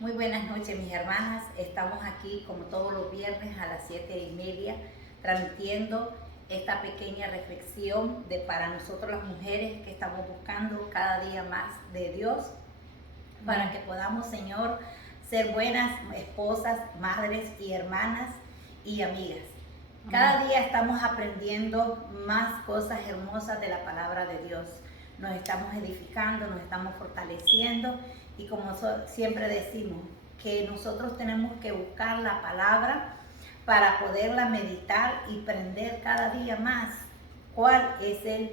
Muy buenas noches, mis hermanas. Estamos aquí como todos los viernes a las 7:30 transmitiendo esta pequeña reflexión para nosotros las mujeres que estamos buscando cada día más de Dios para que podamos, Señor, ser buenas esposas, madres y hermanas y amigas. Cada día estamos aprendiendo más cosas hermosas de la palabra de Dios. Nos estamos edificando, nos estamos fortaleciendo y como siempre decimos, que nosotros tenemos que buscar la palabra para poderla meditar y aprender cada día más cuál es el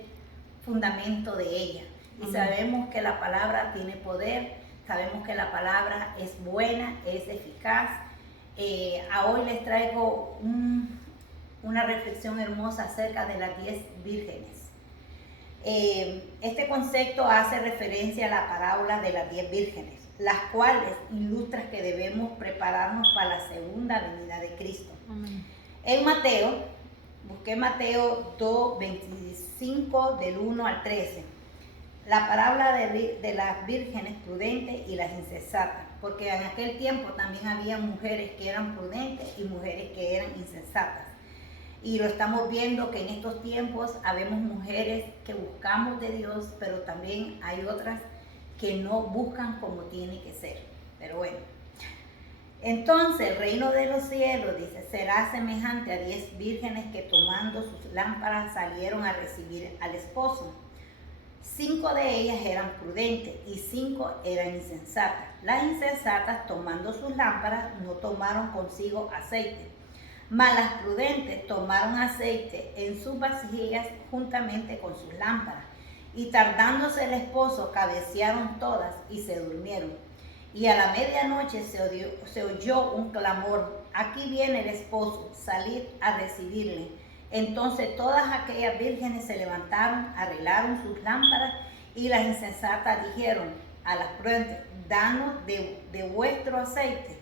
fundamento de ella. Y sabemos que la palabra tiene poder, sabemos que la palabra es buena, es eficaz. A hoy les traigo una reflexión hermosa acerca de las 10 vírgenes. Este concepto hace referencia a la parábola de las 10 vírgenes, las cuales ilustran que debemos prepararnos para la segunda venida de Cristo. Amén. En Mateo, busqué Mateo 2, 25 del 1 al 13, la parábola de las vírgenes prudentes y las insensatas, porque en aquel tiempo también había mujeres que eran prudentes y mujeres que eran insensatas. Y lo estamos viendo que en estos tiempos habemos mujeres que buscamos de Dios, pero también hay otras que no buscan como tiene que ser. Pero bueno. Entonces el reino de los cielos, dice, será semejante a 10 vírgenes que tomando sus lámparas salieron a recibir al esposo. 5 de ellas eran prudentes y 5 eran insensatas. Las insensatas, tomando sus lámparas, no tomaron consigo aceite. Mas las prudentes tomaron aceite en sus vasijas juntamente con sus lámparas. Y tardándose el esposo, cabecearon todas y se durmieron. Y a la medianoche se oyó un clamor: aquí viene el esposo, salid a recibirle. Entonces todas aquellas vírgenes se levantaron, arreglaron sus lámparas, y las insensatas dijeron a las prudentes: danos de vuestro aceite,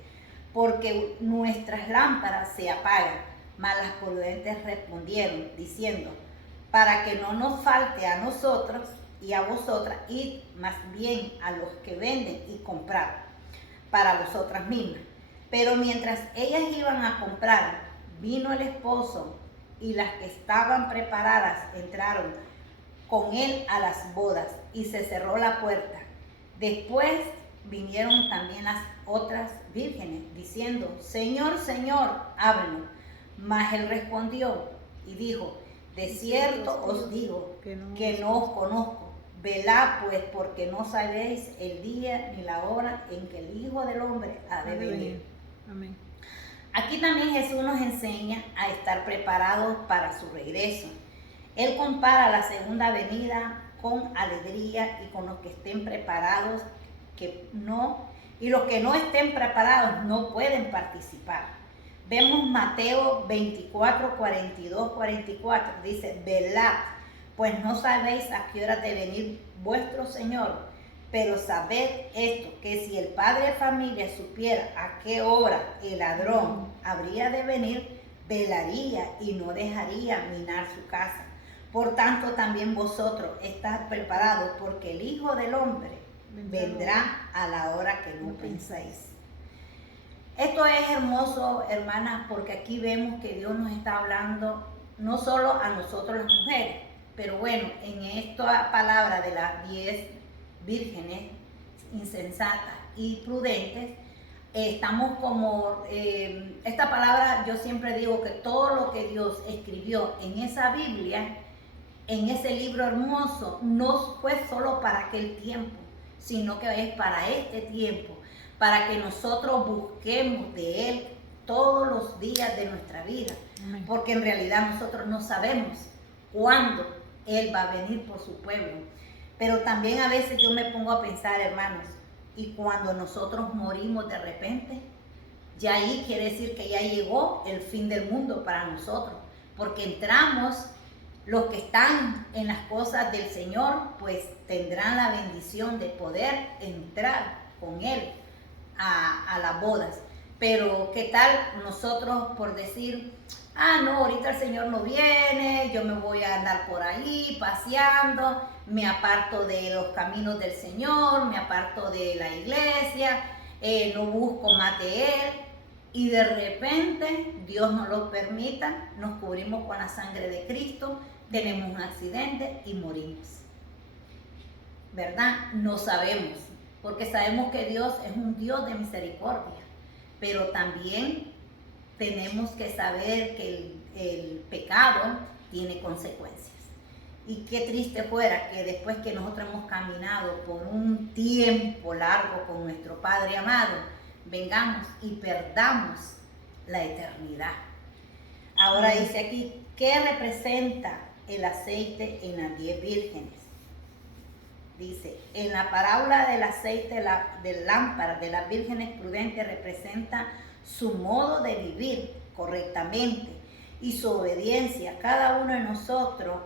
porque nuestras lámparas se apagan. Mas las prudentes respondieron, diciendo: para que no nos falte a nosotros y a vosotras, id más bien a los que venden y comprad para vosotras mismas. Pero mientras ellas iban a comprar, vino el esposo, y las que estaban preparadas entraron con él a las bodas, y se cerró la puerta. Después vinieron también las otras vírgenes, diciendo: Señor, Señor, ábrenos. Mas él respondió y dijo: de cierto os digo que no os conozco. Velad pues, porque no sabéis el día ni la hora en que el Hijo del Hombre ha de venir. Amén. Aquí también Jesús nos enseña a estar preparados para su regreso. Él compara la segunda venida con alegría y con los que estén preparados y los que no estén preparados no pueden participar. Vemos Mateo 24, 42, 44, dice: velad, pues no sabéis a qué hora de venir vuestro Señor, pero sabed esto, que si el padre de familia supiera a qué hora el ladrón habría de venir, velaría y no dejaría minar su casa. Por tanto, también vosotros estad preparados, porque el Hijo del Hombre vendrá a la hora que no pensáis. Esto es hermoso, hermanas, porque aquí vemos que Dios nos está hablando no solo a nosotros las mujeres, pero bueno, en esta palabra de las 10 vírgenes insensatas y prudentes, estamos como, esta palabra, yo siempre digo que todo lo que Dios escribió en esa Biblia, en ese libro hermoso, no fue solo para aquel tiempo, sino que es para este tiempo, para que nosotros busquemos de Él todos los días de nuestra vida. Amén. Porque en realidad nosotros no sabemos cuándo Él va a venir por su pueblo. Pero también a veces yo me pongo a pensar, hermanos, y cuando nosotros morimos de repente, ya ahí quiere decir que ya llegó el fin del mundo para nosotros, porque entramos. Los que están en las cosas del Señor, pues tendrán la bendición de poder entrar con Él a las bodas. Pero ¿qué tal nosotros por decir: no, ahorita el Señor no viene, yo me voy a andar por ahí paseando, me aparto de los caminos del Señor, me aparto de la iglesia, no busco más de Él, y de repente, Dios no lo permita, nos cubrimos con la sangre de Cristo, tenemos un accidente y morimos. ¿Verdad? No sabemos, porque sabemos que Dios es un Dios de misericordia, pero también tenemos que saber que el pecado tiene consecuencias. Y qué triste fuera que después que nosotros hemos caminado por un tiempo largo con nuestro Padre amado, vengamos y perdamos la eternidad. Ahora dice aquí, ¿qué representa el aceite en las 10 vírgenes? Dice, en la parábola del aceite de lámpara de las vírgenes prudentes representa su modo de vivir correctamente y su obediencia. Cada uno de nosotros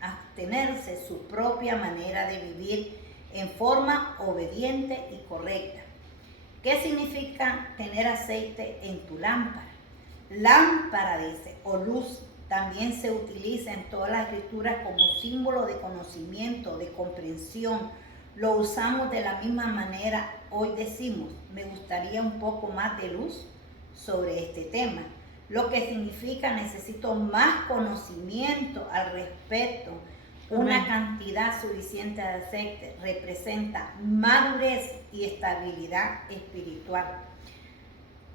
abstenerse su propia manera de vivir en forma obediente y correcta. ¿Qué significa tener aceite en tu lámpara? Lámpara, dice, o luz, también se utiliza en todas las escrituras como símbolo de conocimiento, de comprensión. Lo usamos de la misma manera. Hoy decimos, me gustaría un poco más de luz sobre este tema. Lo que significa necesito más conocimiento al respecto. Una cantidad suficiente de aceite representa madurez y estabilidad espiritual.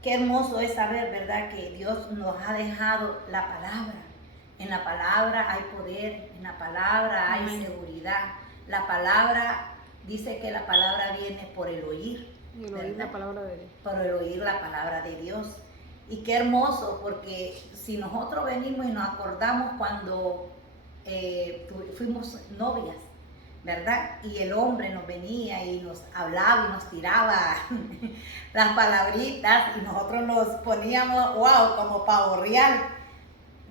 Qué hermoso es saber, ¿verdad?, que Dios nos ha dejado la palabra. En la palabra hay poder, en la palabra hay seguridad. La palabra dice que la palabra viene por el oír. Y el oír la palabra de Dios. Por el oír la palabra de Dios. Y qué hermoso, porque si nosotros venimos y nos acordamos cuando fuimos novias, ¿verdad? Y el hombre nos venía y nos hablaba y nos tiraba las palabritas y nosotros nos poníamos, wow, como pavo real.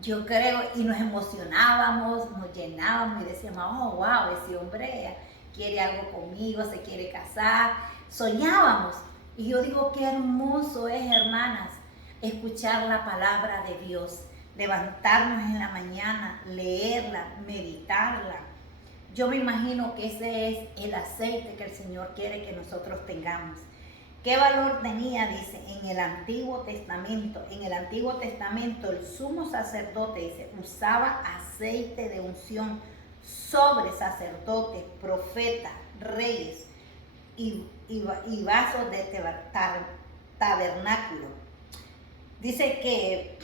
Yo creo, y nos emocionábamos, nos llenábamos y decíamos, oh, wow, ese hombre quiere algo conmigo, se quiere casar. Soñábamos. Y yo digo, qué hermoso es, hermanas, escuchar la palabra de Dios, levantarnos en la mañana, leerla, meditarla. Yo me imagino que ese es el aceite que el Señor quiere que nosotros tengamos. ¿Qué valor tenía? Dice, en el Antiguo Testamento. En el Antiguo Testamento el sumo sacerdote, dice, usaba aceite de unción sobre sacerdotes, profetas, reyes y vasos de tabernáculo. Dice que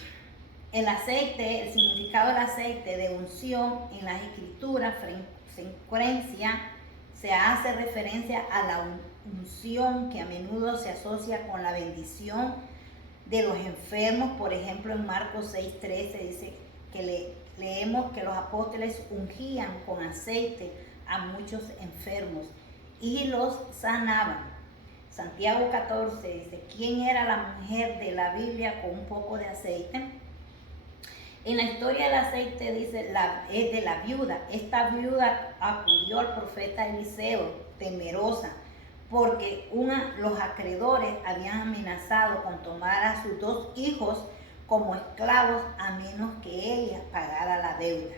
el aceite, el significado del aceite de unción en las escrituras, frecuencia, se hace referencia a la unción que a menudo se asocia con la bendición de los enfermos. Por ejemplo, en Marcos 6:13 dice que leemos que los apóstoles ungían con aceite a muchos enfermos y los sanaban. Santiago 14 dice, ¿quién era la mujer de la Biblia con un poco de aceite? En la historia del aceite dice, es de la viuda. Esta viuda acudió al profeta Eliseo, temerosa, porque los acreedores habían amenazado con tomar a sus 2 hijos como esclavos a menos que ella pagara la deuda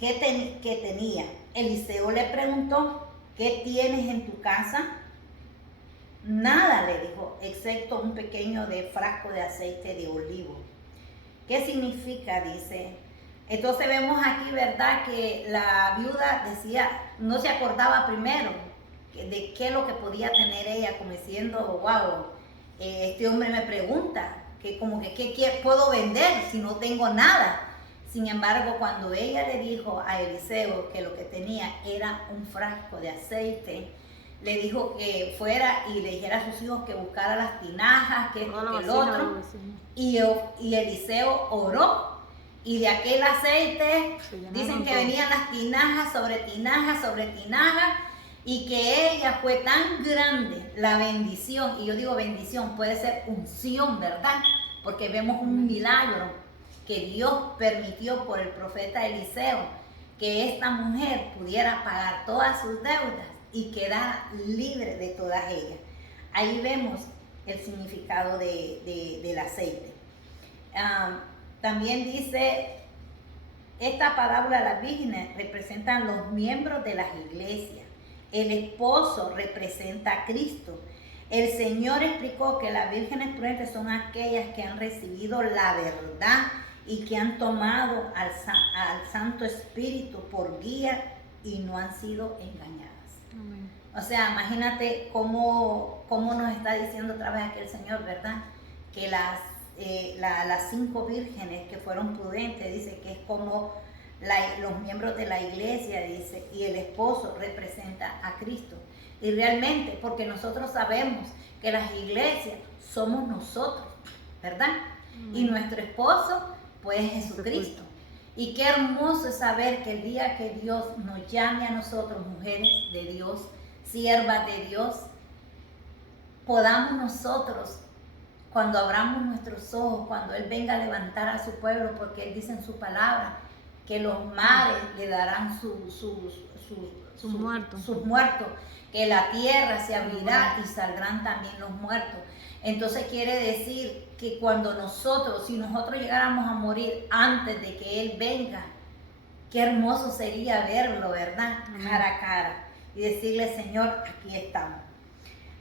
que tenía. Eliseo le preguntó, ¿qué tienes en tu casa? Nada, le dijo, excepto un pequeño frasco de aceite de olivo. ¿Qué significa? Dice. Entonces vemos aquí, ¿verdad?, que la viuda decía, no se acordaba primero de qué es lo que podía tener ella, como diciendo, wow, este hombre me pregunta, ¿qué puedo vender si no tengo nada? Sin embargo, cuando ella le dijo a Eliseo que lo que tenía era un frasco de aceite, le dijo que fuera y le dijera a sus hijos que buscara las tinajas, que esto, que el otro. Y Eliseo oró, y de aquel aceite dicen que venían las tinajas sobre tinajas sobre tinajas, y que ella fue tan grande la bendición. Y yo digo bendición, puede ser unción, ¿verdad? Porque vemos un milagro que Dios permitió por el profeta Eliseo, que esta mujer pudiera pagar todas sus deudas y quedar libre de todas ellas. Ahí vemos el significado del aceite. También dice, esta parábola de las vírgenes representan los miembros de las iglesias. El esposo representa a Cristo. El Señor explicó que las vírgenes prudentes son aquellas que han recibido la verdad y que han tomado al Santo Espíritu por guía y no han sido engañadas. Amén. O sea, imagínate cómo nos está diciendo otra vez aquí el Señor, ¿verdad? Que las 5 vírgenes que fueron prudentes, dice que es como los miembros de la iglesia, dice, y el esposo representa a Cristo. Y realmente, porque nosotros sabemos que las iglesias somos nosotros, ¿verdad? Y nuestro esposo, pues, es Jesucristo. Y qué hermoso es saber que el día que Dios nos llame a nosotros, mujeres de Dios, siervas de Dios, podamos nosotros, cuando abramos nuestros ojos, cuando Él venga a levantar a su pueblo, porque Él dice en su palabra que los mares le darán sus muertos, que la tierra se abrirá y saldrán también los muertos. Entonces quiere decir que cuando si nosotros llegáramos a morir antes de que Él venga, qué hermoso sería verlo, ¿verdad? Cara a cara y decirle, Señor, aquí estamos.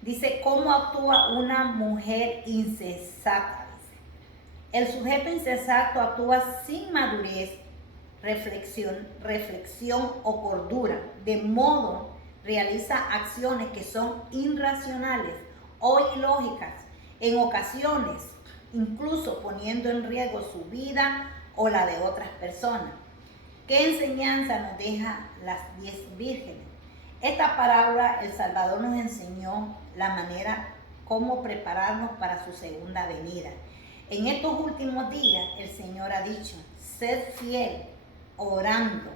Dice, ¿cómo actúa una mujer insensata? Dice, el sujeto insensato actúa sin madurez, reflexión o cordura, de modo realiza acciones que son irracionales o ilógicas, en ocasiones incluso poniendo en riesgo su vida o la de otras personas. ¿Qué enseñanza nos deja las 10 vírgenes? Esta parábola el Salvador nos enseñó la manera cómo prepararnos para su segunda venida. En estos últimos días el Señor ha dicho, sed fiel, orando,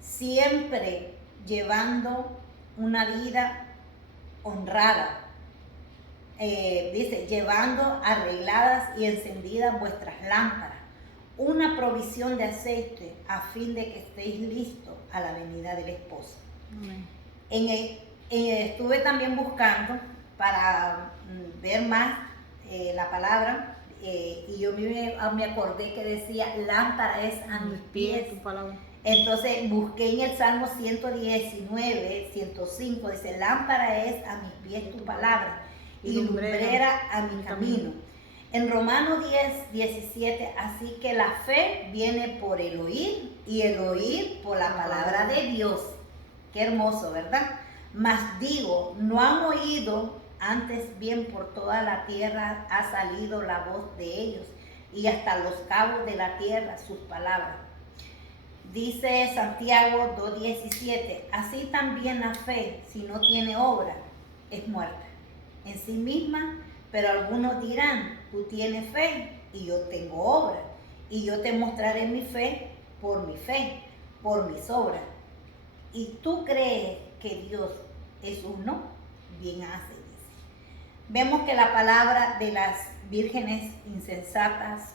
siempre llevando una vida honrada. Dice, llevando arregladas y encendidas vuestras lámparas, una provisión de aceite a fin de que estéis listos a la venida del esposo. Estuve también buscando para ver más la palabra y yo me acordé que decía, lámpara es a mis pies. Tu palabra. Entonces busqué en el Salmo 119, 105, dice, lámpara es a mis pies tu palabra y lumbrera a mi camino. En Romanos 10, 17, así que la fe viene por el oír y el oír por la palabra de Dios. Qué hermoso, ¿verdad? Mas digo, no han oído, antes bien por toda la tierra ha salido la voz de ellos y hasta los cabos de la tierra sus palabras. Dice Santiago 2:17, así también la fe, si no tiene obra, es muerta en sí misma, pero algunos dirán, tú tienes fe y yo tengo obra, y yo te mostraré mi fe, por mis obras. Y tú crees que Dios es uno, bien hace, dice. Vemos que la palabra de las vírgenes insensatas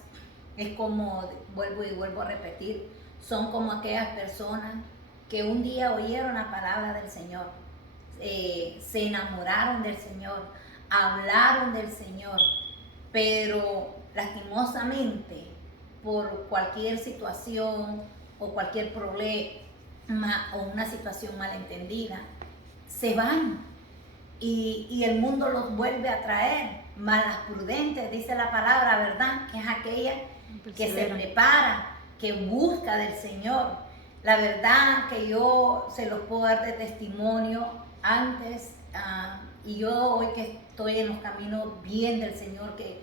es como, vuelvo a repetir, son como aquellas personas que un día oyeron la palabra del Señor, se enamoraron del Señor, hablaron del Señor, pero lastimosamente por cualquier situación o cualquier problema o una situación malentendida, se van y el mundo los vuelve a traer. Mas las prudentes, dice la palabra, ¿verdad? Que es aquella que se prepara, que busca del Señor. La verdad que yo se los puedo dar de testimonio antes, y yo hoy que estoy en los caminos bien del Señor, que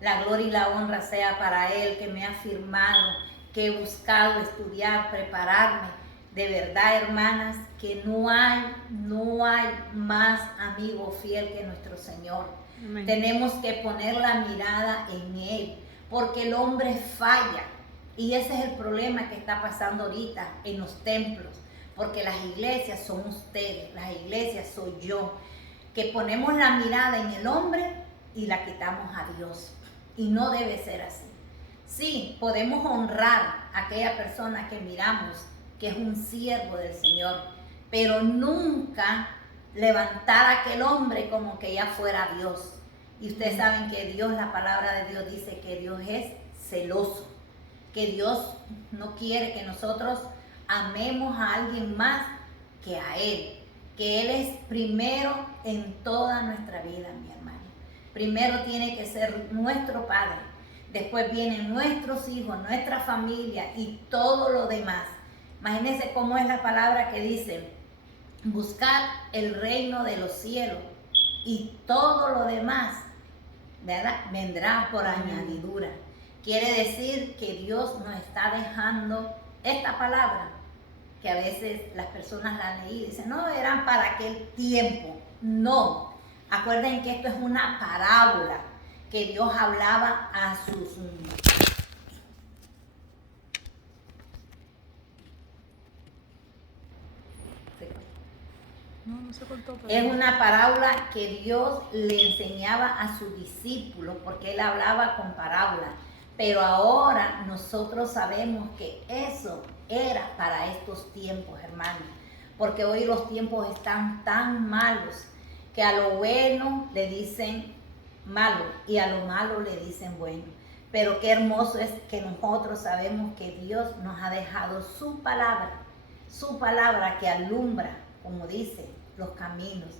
la gloria y la honra sea para Él, que me ha firmado, que he buscado estudiar, prepararme. De verdad, hermanas, que no hay más amigo fiel que nuestro Señor. Amén. Tenemos que poner la mirada en Él, porque el hombre falla. Y ese es el problema que está pasando ahorita en los templos, porque las iglesias son ustedes, las iglesias soy yo, que ponemos la mirada en el hombre y la quitamos a Dios. Y no debe ser así. Sí, podemos honrar a aquella persona que miramos que es un siervo del Señor, pero nunca levantar a aquel hombre como que ya fuera Dios. Y ustedes saben que Dios, la palabra de Dios dice que Dios es celoso, que Dios no quiere que nosotros amemos a alguien más que a Él. que Él es primero en toda nuestra vida, mi hermano. Primero tiene que ser nuestro Padre, después vienen nuestros hijos, nuestra familia y todo lo demás. Imagínense cómo es la palabra que dice, buscar el reino de los cielos y todo lo demás, ¿verdad?, vendrá por añadidura. Quiere decir que Dios nos está dejando esta palabra, que a veces las personas la han leído y dicen, no, eran para aquel tiempo. No, acuerden que esto es una parábola que Dios hablaba a sus... No se cortó. Pero... Es una parábola que Dios le enseñaba a sus discípulos, porque Él hablaba con parábolas. Pero ahora nosotros sabemos que eso era para estos tiempos, hermanos. Porque hoy los tiempos están tan malos que a lo bueno le dicen malo y a lo malo le dicen bueno. Pero qué hermoso es que nosotros sabemos que Dios nos ha dejado su palabra que alumbra, como dice, los caminos.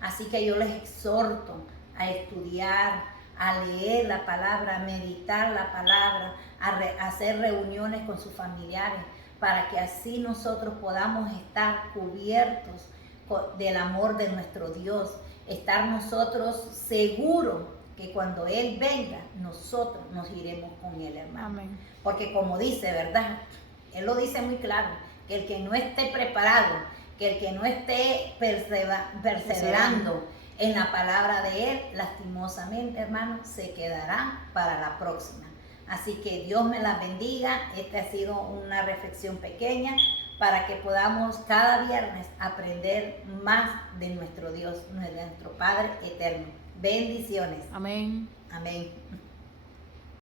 Así que yo les exhorto a estudiar, a leer la palabra, a meditar la palabra, a hacer reuniones con sus familiares, para que así nosotros podamos estar cubiertos del amor de nuestro Dios, estar nosotros seguros que cuando Él venga, nosotros nos iremos con Él, hermano. Amén. Porque como dice, ¿verdad? Él lo dice muy claro, que el que no esté preparado, que el que no esté perseverando en la palabra de Él, lastimosamente, hermano, se quedará para la próxima. Así que Dios me la bendiga. Esta ha sido una reflexión pequeña para que podamos cada viernes aprender más de nuestro Dios, de nuestro Padre eterno. Bendiciones. Amén. Amén.